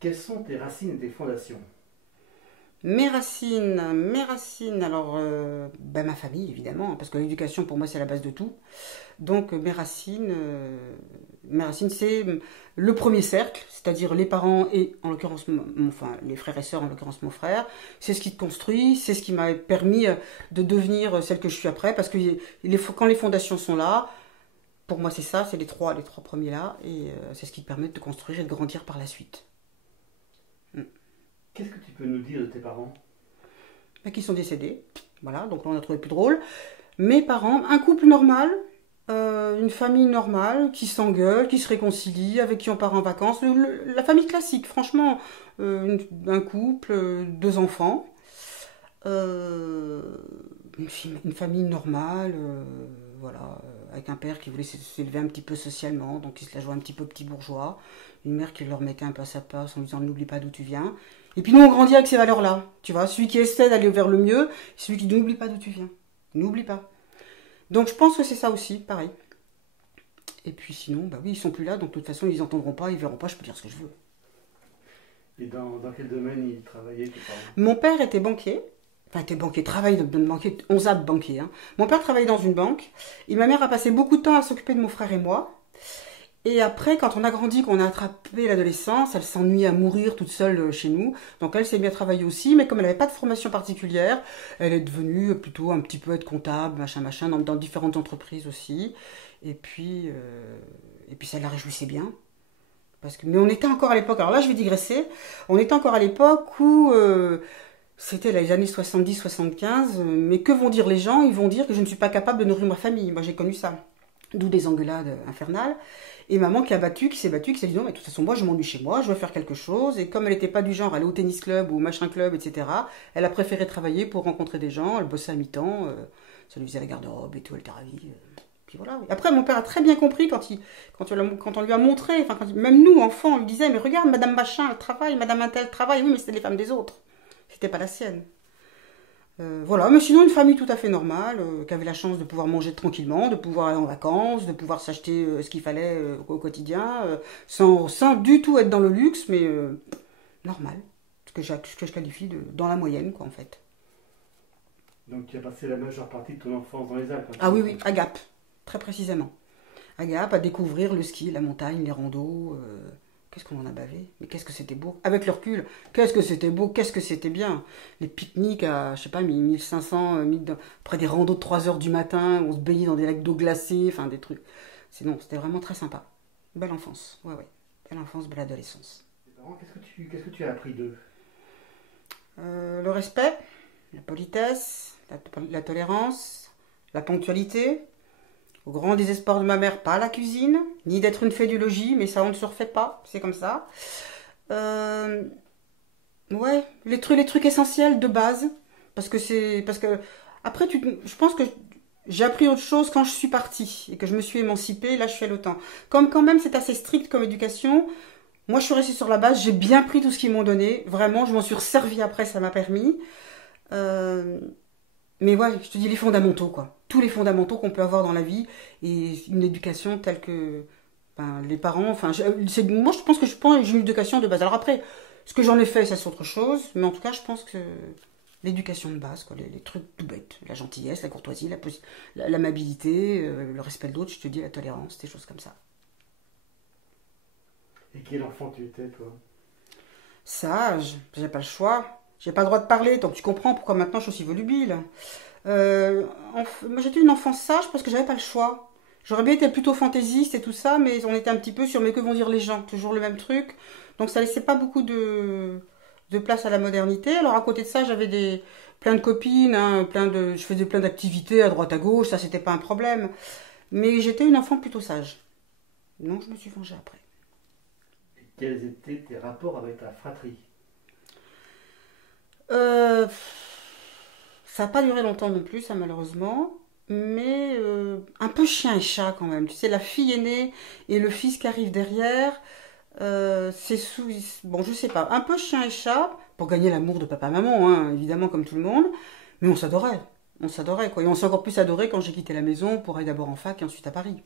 Quelles sont tes racines et tes fondations? Mes racines, alors ben, ma famille évidemment, hein, parce que l'éducation pour moi c'est la base de tout. Donc mes racines c'est le premier cercle, c'est-à-dire les parents et en l'occurrence, enfin les frères et sœurs, en l'occurrence mon frère. C'est ce qui te construit, c'est ce qui m'a permis de devenir celle que je suis après, parce que quand les fondations sont là, pour moi c'est ça, c'est les trois premiers là, et c'est ce qui te permet de te construire et de grandir par la suite. Mm. Qu'est-ce que tu peux nous dire de tes parents? Ben, qui sont décédés, voilà, donc là on a trouvé plus drôle. Mes parents, un couple normal, une famille normale, qui s'engueule, qui se réconcilie, avec qui on part en vacances. La famille classique, franchement, un couple, deux enfants, euh, une famille normale, voilà, avec un père qui voulait s'élever un petit peu socialement, donc il se la jouait un petit peu petit bourgeois, une mère qui leur mettait un peu à sa place en lui disant n'oublie pas d'où tu viens. Et puis nous on grandit avec ces valeurs-là, tu vois, celui qui essaie d'aller vers le mieux, celui qui dit n'oublie pas d'où tu viens, n'oublie pas. Donc je pense que c'est ça aussi, pareil. Et puis sinon, bah oui, ils sont plus là, donc de toute façon, ils entendront pas, ils verront pas, je peux dire ce que je veux. Et dans quel domaine ils travaillaient, tes parents? Mon père était banquier, enfin était banquier, travaille de banquier, on zappe banquier. Hein. Mon père travaillait dans une banque, et ma mère a passé beaucoup de temps à s'occuper de mon frère et moi. Et après, quand on a grandi, qu'on a attrapé l'adolescence, elle s'ennuie à mourir toute seule chez nous. Donc elle s'est bien travailler aussi, mais comme elle n'avait pas de formation particulière, elle est devenue plutôt un petit peu être comptable, machin, machin, dans différentes entreprises aussi. Et puis, euh, et puis ça la réjouissait bien. Mais on était encore à l'époque, alors là je vais digresser, on était encore à l'époque où c'était les années 70-75, mais que vont dire les gens? Ils vont dire que je ne suis pas capable de nourrir ma famille. Moi j'ai connu ça. D'où des engueulades infernales. Et maman qui s'est battue, qui s'est dit non, mais de toute façon, moi, je m'ennuie chez moi, je veux faire quelque chose. Et comme elle n'était pas du genre à aller au tennis club ou au machin club, etc., elle a préféré travailler pour rencontrer des gens, elle bossait à mi-temps, ça lui faisait la garde-robe et tout, elle était ravie. Puis voilà. Et après, mon père a très bien compris quand on lui a montré, enfin, même nous, enfants, on lui disait, mais regarde, Madame Machin, elle travaille, Madame Intel travaille, oui, mais c'était les femmes des autres. C'était pas la sienne. Voilà, mais sinon une famille tout à fait normale, qui avait la chance de pouvoir manger tranquillement, de pouvoir aller en vacances, de pouvoir s'acheter ce qu'il fallait au quotidien, sans du tout être dans le luxe, mais normal, ce que je qualifie dans la moyenne, quoi, en fait. Donc tu as passé la majeure partie de ton enfance dans les Alpes, hein, Ah tu me oui, oui, racontes. à Gap, très précisément. À Gap, à découvrir le ski, la montagne, les randos. Qu'est-ce qu'on en a bavé? Mais qu'est-ce que c'était beau. Avec le recul, qu'est-ce que c'était beau, qu'est-ce que c'était bien. Les pique-niques à, je sais pas, 1500, après des randos de 3 heures du matin, on se baignait dans des lacs d'eau glacée, enfin des trucs. Sinon, c'était vraiment très sympa. Belle enfance, ouais, ouais. Belle enfance, belle adolescence. Tes parents, qu'est-ce que tu as appris d'eux? Le respect, la politesse, la tolérance, la ponctualité. Au grand désespoir de ma mère, pas la cuisine, ni d'être une fée du logis, mais ça on ne se refait pas, c'est comme ça. Euh, ouais, les trucs essentiels de base, parce que après je pense que j'ai appris autre chose quand je suis partie et que je me suis émancipée. Là, je suis à l'OTAN. Comme quand même c'est assez strict comme éducation. Moi, je suis restée sur la base, j'ai bien pris tout ce qu'ils m'ont donné. Vraiment, je m'en suis resservie après, ça m'a permis. Euh, mais ouais, je te dis les fondamentaux, quoi. Tous les fondamentaux qu'on peut avoir dans la vie et une éducation telle que ben, les parents. Enfin, moi, je pense que j'ai une éducation de base. Alors après, ce que j'en ai fait, ça c'est autre chose. Mais en tout cas, je pense que l'éducation de base, quoi, les trucs tout bêtes, la gentillesse, la courtoisie, l'amabilité, le respect de l'autre, je te dis la tolérance, des choses comme ça. Et quel enfant tu étais, toi? Sage, j'ai pas le choix. J'ai pas le droit de parler, donc tu comprends pourquoi maintenant je suis aussi volubile. Moi j'étais une enfant sage parce que j'avais pas le choix. J'aurais bien été plutôt fantaisiste et tout ça, mais on était un petit peu sur mais que vont dire les gens, toujours le même truc. Donc ça laissait pas beaucoup de place à la modernité. Alors à côté de ça, plein de copines, hein, je faisais plein d'activités à droite à gauche, ça c'était pas un problème. Mais j'étais une enfant plutôt sage. Donc je me suis vengée après. Et quels étaient tes rapports avec ta fratrie? Euh, Ça n'a pas duré longtemps non plus, ça malheureusement. Mais un peu chien et chat quand même. Tu sais, la fille aînée et le fils qui arrive derrière, bon, je sais pas, un peu chien et chat, pour gagner l'amour de papa-maman, hein, évidemment, comme tout le monde. Mais on s'adorait. On s'adorait, quoi. Et on s'est encore plus adoré quand j'ai quitté la maison pour aller d'abord en fac et ensuite à Paris.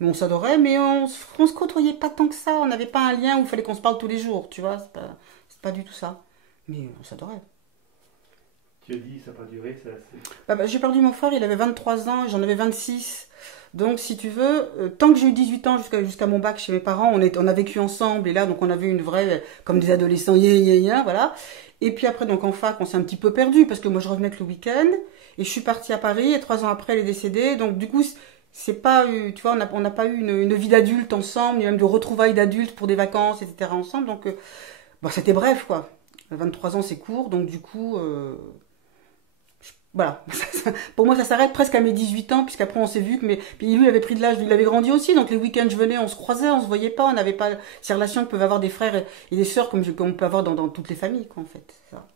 Mais on s'adorait, mais on se côtoyait pas tant que ça. On n'avait pas un lien où il fallait qu'on se parle tous les jours, tu vois. C'est pas du tout ça. Mais on s'adorait. Tu as dit, ça n'a pas duré, ça. J'ai perdu mon frère, il avait 23 ans, et j'en avais 26. Donc, si tu veux, tant que j'ai eu 18 ans jusqu'à mon bac chez mes parents, on a vécu ensemble. Et là, donc, on avait une vraie, comme des adolescents, voilà. Et puis après, donc en fac, on s'est un petit peu perdu parce que moi, je revenais que le week-end. Et je suis partie à Paris et 3 ans après, elle est décédée. Donc, du coup, c'est pas eu, tu vois, on n'a pas eu une vie d'adulte ensemble, ni même de retrouvailles d'adultes pour des vacances, etc. ensemble. Donc, c'était bref, quoi. 23 ans, c'est court. Donc, du coup, voilà, pour moi ça s'arrête presque à mes 18 ans, puisqu'après on s'est vu, puis lui il avait pris de l'âge, il avait grandi aussi, donc les week-ends je venais, on se croisait, on se voyait pas, on n'avait pas ces relations que peuvent avoir des frères et des sœurs comme on peut avoir dans toutes les familles, quoi, en fait. Ça.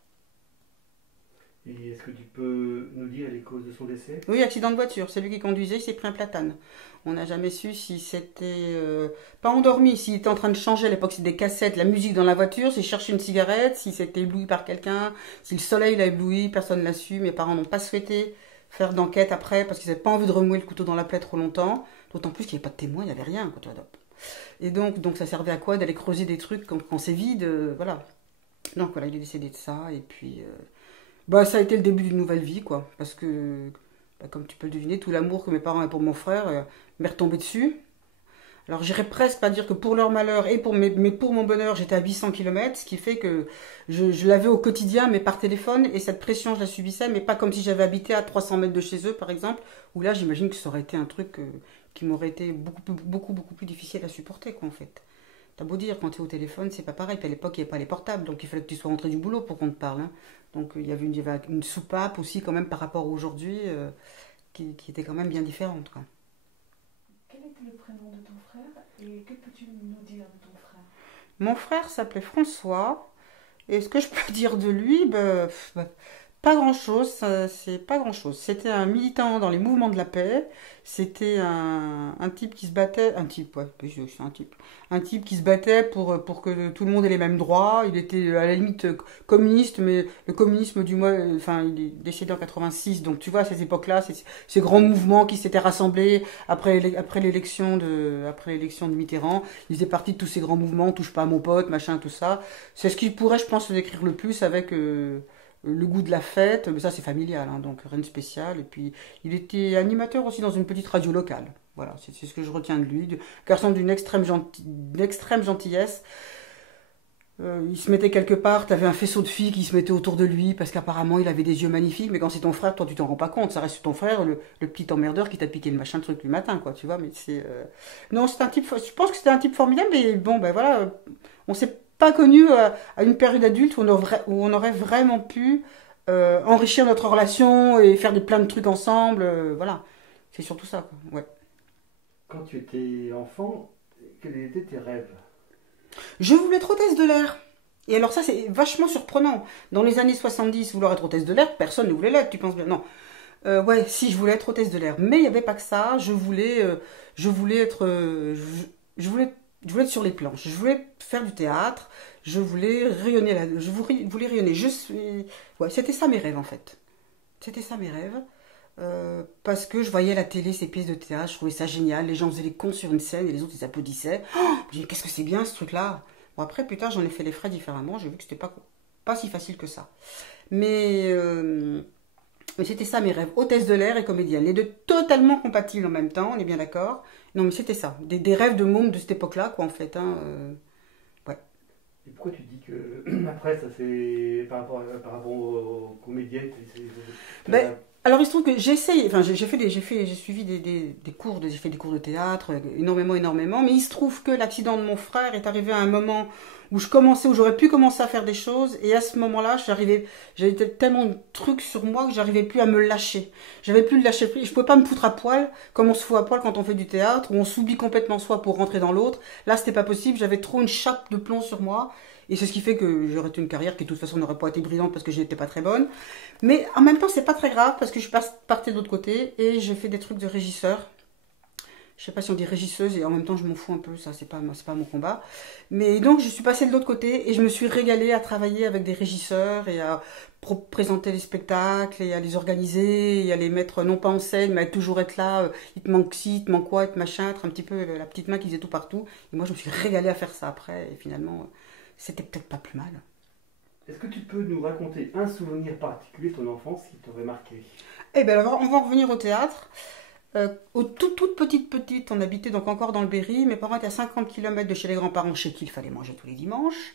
Et est-ce que tu peux nous dire les causes de son décès? Oui, accident de voiture, c'est lui qui conduisait, il s'est pris un platane. On n'a jamais su si c'était pas endormi, s'il était en train de changer, à l'époque c'était des cassettes, la musique dans la voiture, s'il cherchait une cigarette, s'il s'était ébloui par quelqu'un, si le soleil l'a ébloui, personne ne l'a su, mes parents n'ont pas souhaité faire d'enquête après parce qu'ils n'avaient pas envie de remuer le couteau dans la plaie trop longtemps, d'autant plus qu'il n'y avait pas de témoins, il n'y avait rien, quoi, tu vois. Et donc ça servait à quoi d'aller creuser des trucs quand c'est vide, voilà. Donc voilà, il est décédé de ça, et puis ça a été le début d'une nouvelle vie, quoi, parce que comme tu peux le deviner, tout l'amour que mes parents avaient pour mon frère m'est retombé dessus. Alors j'irais presque pas dire que pour leur malheur mais pour mon bonheur, j'étais à 800 km, ce qui fait que je l'avais au quotidien, mais par téléphone, et cette pression, je la subissais, mais pas comme si j'avais habité à 300 mètres de chez eux, par exemple, où là, j'imagine que ça aurait été un truc qui m'aurait été beaucoup plus difficile à supporter, quoi, en fait. T'as beau dire, quand tu es au téléphone, c'est pas pareil. Puis à l'époque, il n'y avait pas les portables, donc il fallait que tu sois rentré du boulot pour qu'on te parle, hein. Donc il y avait une soupape aussi, quand même, par rapport à aujourd'hui, qui était quand même bien différente, quoi. Quel était le prénom de ton frère et que peux-tu nous dire de ton frère? Mon frère s'appelait François, et ce que je peux dire de lui, pas grand-chose, c'est pas grand-chose. C'était un militant dans les mouvements de la paix, c'était un type qui se battait, un type, ouais, c'est un type qui se battait pour que tout le monde ait les mêmes droits. Il était à la limite communiste, mais le communisme du moins, enfin, il est décédé en 86, donc tu vois, à ces époques-là, ces grands mouvements qui s'étaient rassemblés après l'élection de Mitterrand, ils faisaient partie de tous ces grands mouvements, touche pas à mon pote, machin, tout ça. C'est ce qui pourrait, je pense, se décrire le plus avec le goût de la fête, mais ça c'est familial, hein, donc rien de spécial. Et puis il était animateur aussi dans une petite radio locale. Voilà, c'est ce que je retiens de lui. Garçon d'une extrême gentillesse. Il se mettait quelque part, t'avais un faisceau de filles qui se mettaient autour de lui parce qu'apparemment il avait des yeux magnifiques, mais quand c'est ton frère, toi tu t'en rends pas compte, ça reste ton frère, le petit emmerdeur qui t'a piqué le machin truc du matin, quoi, tu vois. Mais c'est non, c'est un type, je pense que c'était un type formidable, mais bon, ben voilà, on s'est pas connu à une période adulte où on aurait vraiment pu enrichir notre relation et faire plein de trucs ensemble, voilà, c'est surtout ça, quoi. Ouais. Quand tu étais enfant, quels étaient tes rêves? Je voulais être hôtesse de l'air. Et alors ça, c'est vachement surprenant. Dans les années 70, vouloir être hôtesse de l'air, personne ne voulait l'être, tu penses bien. Non. Ouais, si, je voulais être hôtesse de l'air. Mais il n'y avait pas que ça. Je voulais être... je voulais être sur les planches. Je voulais faire du théâtre. Je voulais rayonner là. Je voulais rayonner. Ouais, c'était ça mes rêves, en fait. C'était ça mes rêves. Parce que je voyais à la télé ces pièces de théâtre, je trouvais ça génial. Les gens faisaient les cons sur une scène et les autres ils applaudissaient. Oh, j'ai dit qu'est-ce que c'est bien ce truc-là. Bon, après, plus tard, j'en ai fait les frais différemment. J'ai vu que c'était pas si facile que ça. Mais c'était ça mes rêves. Hôtesse de l'air et comédienne. Les deux totalement compatibles en même temps, on est bien d'accord. Non, mais c'était ça. Des rêves de môme de cette époque-là, quoi, en fait. Hein, ouais. Et pourquoi tu dis que après, ça c'est par rapport aux comédiennes, alors il se trouve que j'ai suivi des cours, j'ai fait des cours de théâtre, énormément, mais il se trouve que l'accident de mon frère est arrivé à un moment où j'aurais pu commencer à faire des choses, et à ce moment-là, j'avais tellement de trucs sur moi que j'arrivais plus à me lâcher. J'avais plus le lâcher prise, je pouvais pas me foutre à poil, comme on se fout à poil quand on fait du théâtre, où on s'oublie complètement soi pour rentrer dans l'autre. Là, c'était pas possible, j'avais trop une chape de plomb sur moi. Et c'est ce qui fait que j'aurais eu une carrière qui de toute façon n'aurait pas été brillante parce que je n'étais pas très bonne. Mais en même temps, c'est pas très grave parce que je suis partie de l'autre côté et j'ai fait des trucs de régisseur. Je sais pas si on dit régisseuse, et en même temps je m'en fous un peu, ça c'est pas mon combat. Mais donc je suis passée de l'autre côté et je me suis régalée à travailler avec des régisseurs et à présenter les spectacles et à les organiser et à les mettre non pas en scène mais à toujours être là, il te manque ci, il te manque quoi, il te machin, être un petit peu la petite main qui faisait tout partout. Et moi je me suis régalée à faire ça après et finalement c'était peut-être pas plus mal. Est-ce que tu peux nous raconter un souvenir particulier de ton enfance qui t'aurait marqué? Eh bien alors on va en revenir au théâtre. Au toute petite, on habitait donc encore dans le Berry. Mes parents étaient à 50 km de chez les grands-parents, chez qui il fallait manger tous les dimanches,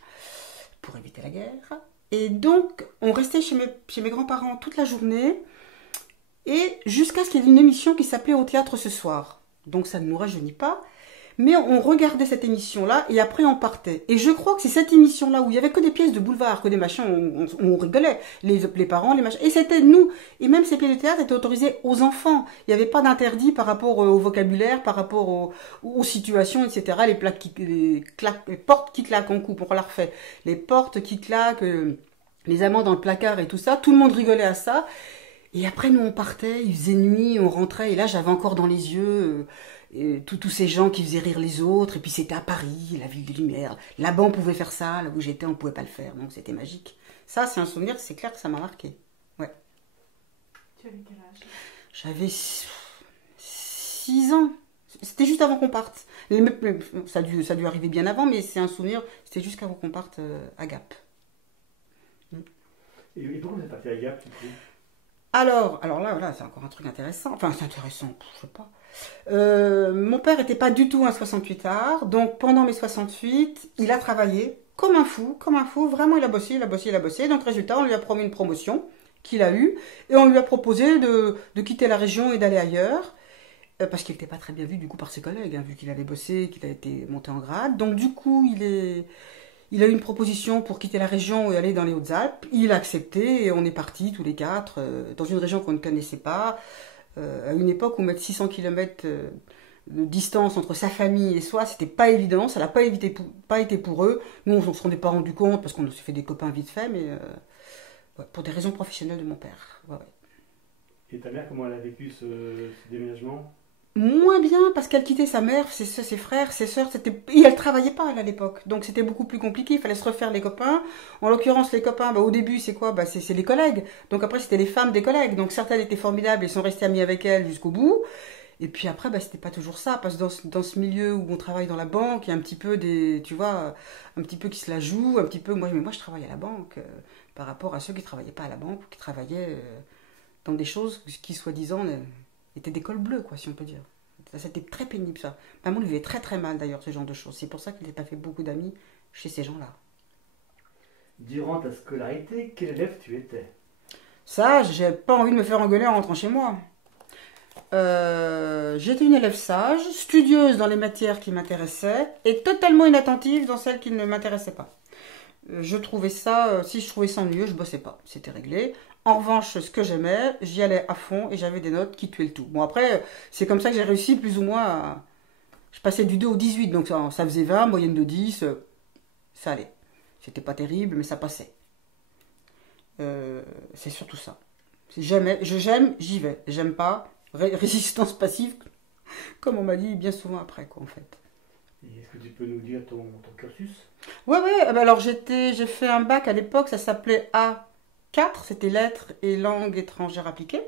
pour éviter la guerre. Et donc, on restait chez mes grands-parents toute la journée, et jusqu'à ce qu'il y ait une émission qui s'appelait Au théâtre ce soir. Donc ça ne nous rajeunit pas. Mais on regardait cette émission-là et après on partait. Et je crois que c'est cette émission-là où il y avait que des pièces de boulevard, que des machins, on rigolait, les parents, les machins. Et c'était nous. Et même ces pièces de théâtre étaient autorisées aux enfants. Il n'y avait pas d'interdit par rapport au vocabulaire, par rapport aux situations, etc. Les portes qui claquent, on coupe, on la refait. Les portes qui claquent, les amants dans le placard et tout ça. Tout le monde rigolait à ça. Et après nous on partait, il faisait nuit, on rentrait. Et là j'avais encore dans les yeux... Et tous ces gens qui faisaient rire les autres, et puis c'était à Paris, la ville des Lumières. Là-bas, on pouvait faire ça, là où j'étais, on ne pouvait pas le faire, donc c'était magique. Ça, c'est un souvenir, c'est clair que ça m'a marqué. Ouais. Tu avais quel âge? J'avais 6 ans. C'était juste avant qu'on parte. Ça a dû arriver bien avant, mais c'est un souvenir, c'était juste avant qu'on parte à Gap. Et pourquoi vous êtes parti à Gap, du coup? Alors là, voilà, c'est encore un truc intéressant. Enfin, c'est intéressant, je sais pas. Mon père n'était pas du tout un 68ard, donc pendant mes 68, il a travaillé comme un fou, vraiment il a bossé. Donc résultat, on lui a promis une promotion qu'il a eue, et on lui a proposé de quitter la région et d'aller ailleurs, parce qu'il n'était pas très bien vu du coup par ses collègues, hein, vu qu'il avait bossé, qu'il a été monté en grade. Donc du coup, il a eu une proposition pour quitter la région et aller dans les Hautes-Alpes. Il a accepté et on est partis tous les quatre dans une région qu'on ne connaissait pas. À une époque où mettre 600 km de distance entre sa famille et soi, c'était pas évident, ça n'a pas été pour eux. Nous, on ne se rendait pas rendu compte parce qu'on s'est fait des copains vite fait, mais ouais, pour des raisons professionnelles de mon père. Ouais. Et ta mère, comment elle a vécu ce déménagement? Moins bien parce qu'elle quittait sa mère, ses frères, ses sœurs, et elle travaillait pas elle, à l'époque, donc c'était beaucoup plus compliqué. Il fallait se refaire les copains. En l'occurrence, les copains, au début, c'est quoi? C'est les collègues. Donc après, c'était les femmes des collègues. Donc certaines étaient formidables et sont restées amies avec elle jusqu'au bout. Et puis après, c'était pas toujours ça, parce que dans ce milieu où on travaille dans la banque, il y a un petit peu tu vois, un petit peu qui se la joue, un petit peu. Moi, je travaille à la banque par rapport à ceux qui travaillaient pas à la banque, ou qui travaillaient dans des choses qui soi-disant étaient des cols bleus, quoi, si on peut dire. C'était très pénible, ça. Maman lui vivait très très mal d'ailleurs, ce genre de choses. C'est pour ça qu'il n'a pas fait beaucoup d'amis chez ces gens-là. Durant ta scolarité, quel élève tu étais? Ça, j'ai pas envie de me faire engueuler en rentrant chez moi. J'étais une élève sage, studieuse dans les matières qui m'intéressaient et totalement inattentive dans celles qui ne m'intéressaient pas. Je trouvais ça, si je trouvais ça ennuyeux, je bossais pas. C'était réglé. En revanche, ce que j'aimais, j'y allais à fond et j'avais des notes qui tuaient le tout. Bon, après, c'est comme ça que j'ai réussi plus ou moins à... Je passais du 2 au 18, donc ça faisait 20, moyenne de 10, ça allait. C'était pas terrible, mais ça passait. C'est surtout ça. J'aime, j'y vais. J'aime pas, résistance passive, comme on m'a dit bien souvent après, quoi, en fait. Et est-ce que tu peux nous dire ton cursus? Ouais, alors j'ai fait un bac à l'époque, ça s'appelait A4, c'était lettres et langues étrangères appliquées.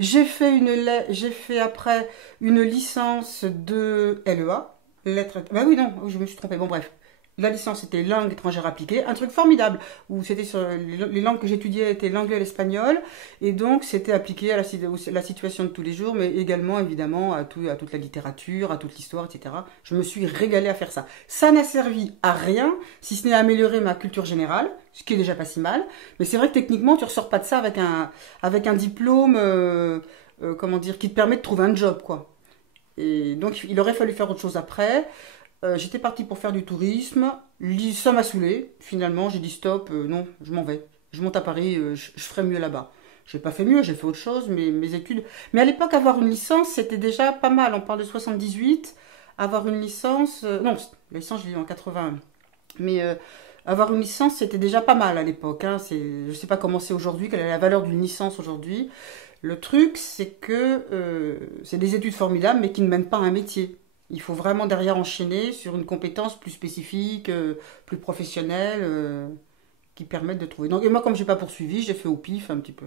J'ai fait après une licence de LEA, lettres. Bah oui, non, je me suis trompée. Bon, bref. La licence était langue étrangère appliquée, un truc formidable, où c'était sur les langues que j'étudiais étaient l'anglais et l'espagnol, et donc c'était appliqué à la situation de tous les jours, mais également évidemment à toute la littérature, à toute l'histoire, etc. Je me suis régalée à faire ça. Ça n'a servi à rien, si ce n'est à améliorer ma culture générale, ce qui est déjà pas si mal, mais c'est vrai que techniquement tu ressors pas de ça avec un diplôme, comment dire, qui te permet de trouver un job, quoi. Et donc il aurait fallu faire autre chose après. J'étais partie pour faire du tourisme, ça m'a saoulé, finalement j'ai dit stop, non, je m'en vais. Je monte à Paris, je ferai mieux là-bas. J'ai pas fait mieux, j'ai fait autre chose, mais mes études... Mais à l'époque, avoir une licence, c'était déjà pas mal, on parle de 78, avoir une licence... non, la licence, je l'ai eu en 81. Mais avoir une licence, c'était déjà pas mal à l'époque. Hein. Je sais pas comment c'est aujourd'hui, quelle est la valeur d'une licence aujourd'hui. Le truc, c'est que c'est des études formidables, mais qui ne mènent pas à un métier. Il faut vraiment derrière enchaîner sur une compétence plus spécifique, plus professionnelle, qui permettent de trouver. Donc, et moi, comme j'ai pas poursuivi, j'ai fait au pif un petit peu.